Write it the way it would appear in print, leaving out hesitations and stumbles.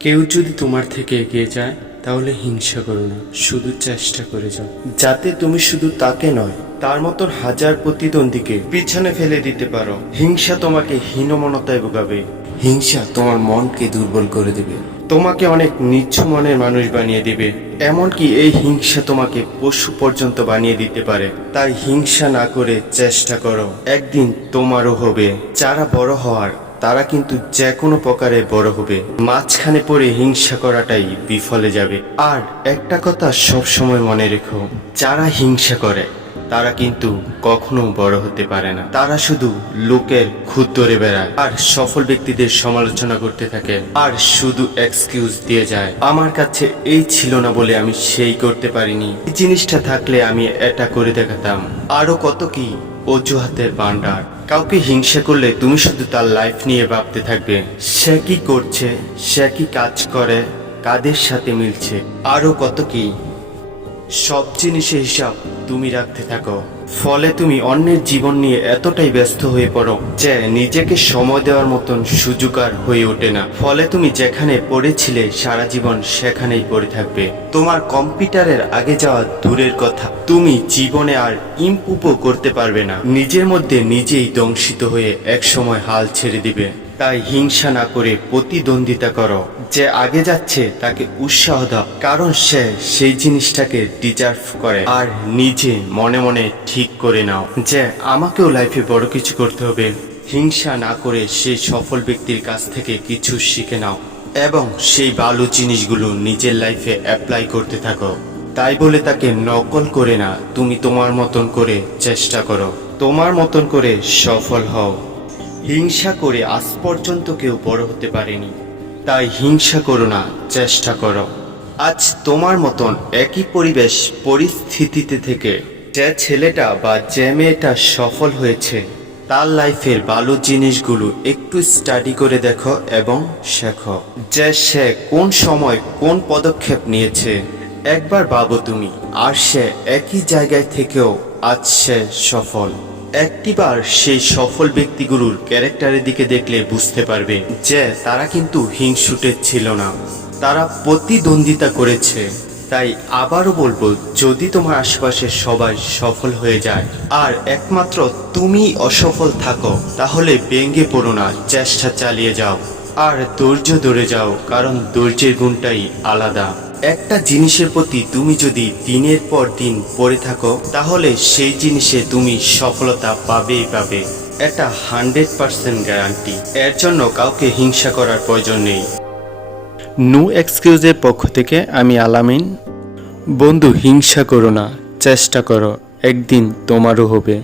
কেউ যদি তোমার থেকে এগিয়ে যায় তাহলে হিংসা করো না, শুধু চেষ্টা করে যাও, যাতে তুমি শুধু তাকে নয় তার মতন হাজার প্রতিদ্বন্দ্বীকে পিছনে ফেলে দিতে পারো। হিংসা তোমাকে হীনমনতায় ভোগাবে, হিংসা তোমার মনকে দুর্বল করে দেবে, তোমাকে অনেক নিচু মনের মানুষ বানিয়ে দিবে, এমনকি এই হিংসা তোমাকে পশু পর্যন্ত বানিয়ে দিতে পারে। তাই হিংসা না করে চেষ্টা করো, একদিন তোমারও হবে। যারা বড় হওয়ার তারা কিন্তু যে কোনো প্রকারে বড় হবে, মাঝখানে পড়ে হিংসা করাটাই বিফলে যাবে। আর একটা কথা সব সময় মনে রেখো, যারা হিংসা করে তারা কিন্তু কখনো বড় হতে পারে না। তারা শুধু লোকের খুদ ধরে বেড়ায় আর সফল ব্যক্তিদের সমালোচনা করতে থাকে আর শুধু এক্সকিউজ দিয়ে যায়। আমার কাছে এই ছিল না বলে আমি সেই করতে পারিনি, এই জিনিসটা থাকলে আমি এটা করে দেখাতাম, আরো কত কি অজুহাতের ভান্ডার। কাউকে হিংসা করলে তুমি শুধু তার লাইফ নিয়ে ভাবতে থাকবে, সে কি করছে, সে কি কাজ করে, কাদের সাথে মিলছে, আরো কত কি। সব জিনিসের হিসাব তুমি রাখতে থাকো, ফলে তুমি অন্যের জীবন নিয়ে এতটাই ব্যস্ত হয়ে পড়ো যে নিজেকে সময় দেওয়ার মতন সুযোগ আর হয়ে ওঠে না। ফলে তুমি যেখানে পড়েছিলে সারা জীবন সেখানেই পড়ে থাকবে। তোমার কম্পিউটারের আগে যাওয়া দূরের কথা, তুমি জীবনে আর ইমপ্রুভও করতে পারবে না, নিজের মধ্যে নিজেই দংশিত হয়ে একসময় হাল ছেড়ে দিবে। তাই হিংসা না করে প্রতিদ্বন্দ্বিতা করো, যে আগে যাচ্ছে তাকে উৎসাহ দাও, কারণ সে সেই জিনিসটাকে ডিজার্ভ করে। আর নিজে মনে মনে ঠিক করে নাও যে আমাকেও লাইফে বড় কিছু করতে হবে। হিংসা না করে সেই সফল ব্যক্তির কাছ থেকে কিছু শিখে নাও এবং সেই ভালো জিনিসগুলো নিজের লাইফে অ্যাপ্লাই করতে থাকো। তাই বলে তাকে নকল করে না, তুমি তোমার মতন করে চেষ্টা করো, তোমার মতন করে সফল হও। হিংসা করে আজ পর্যন্ত কেউ বড় হতে পারেনি, তাই হিংসা করো না, চেষ্টা করো। আজ তোমার মতন একই পরিবেশ পরিস্থিতিতে থেকে যে ছেলেটা বা যে মেয়েটা সফল হয়েছে তার লাইফের ভালো জিনিসগুলো একটু স্টাডি করে দেখো এবং শেখো, যে সে কোন সময় কোন পদক্ষেপ নিয়েছে একবার ভাবো তুমি। আর সে একই জায়গায় থেকেও আজ সে সফল। একটিবার সেই সফল ব্যক্তিগুলোর ক্যারেক্টারের দিকে দেখলে বুঝতে পারবে যে তারা কিন্তু হিংসুটে ছিল না, তারা প্রতিদ্বন্দ্বিতা করেছে। তাই আবারও বলবো, যদি তোমার আশেপাশে সবাই সফল হয়ে যায় আর একমাত্র তুমি অসফল থাকো, তাহলে ভেঙে পড়ো না, চেষ্টা চালিয়ে যাও আর ধৈর্য ধরে যাও, কারণ ধৈর্যের গুণটাই আলাদা। একটা জিনিসের প্রতি তুমি যদি দিনের পর দিন পড়ে থাকো, তাহলে সেই জিনিসে তুমি সফলতা পাবেই পাবে, এটা 100% গ্যারান্টি। এর জন্য কাউকে হিংসা করার প্রয়োজন নেই। নো এক্সকিউজের পক্ষ থেকে আমি আলামিন। বন্ধু, হিংসা করো না, চেষ্টা করো, একদিন তোমারও হবে।